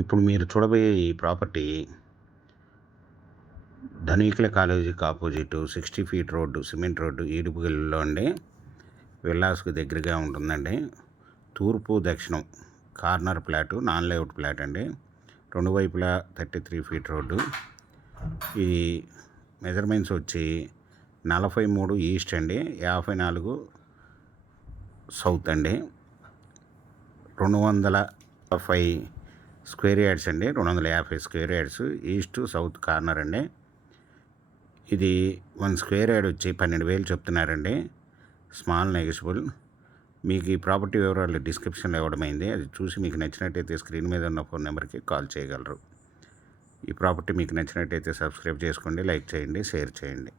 ఇప్పుడు మీరు చూడబోయే ఈ ప్రాపర్టీ ధనికుల కాలేజీకి opposite 60 feet road, cement road, ఈడుపుగల్లో అండి. విల్లాస్కి దగ్గరగా ఉంటుందండి. తూర్పు దక్షిణం corner plot, non layout plot అండి. రెండు వైపులా 33 ఫీట్ రోడ్డు. ఈ మెజర్మెంట్స్ వచ్చి 43 ఈస్ట్ అండి, 54 సౌత్ అండి. 250 స్క్వేర్ యార్డ్స్ అండి. 250 square yards, east south corner అండి. ఇది 1 స్క్వేర్ యార్డ్ వచ్చి 12,000 చెప్తున్నారండి. Small negotiable. మీకు ఈ ప్రాపర్టీ వివరాలు డిస్క్రిప్షన్లో ఇవ్వడమైంది. అది చూసి మీకు నచ్చినట్టయితే స్క్రీన్ మీద ఉన్న ఫోన్ నెంబర్కి కాల్ చేయగలరు. ఈ ప్రాపర్టీ మీకు నచ్చినట్టయితే సబ్స్క్రైబ్ చేసుకోండి, లైక్ చేయండి, షేర్ చేయండి.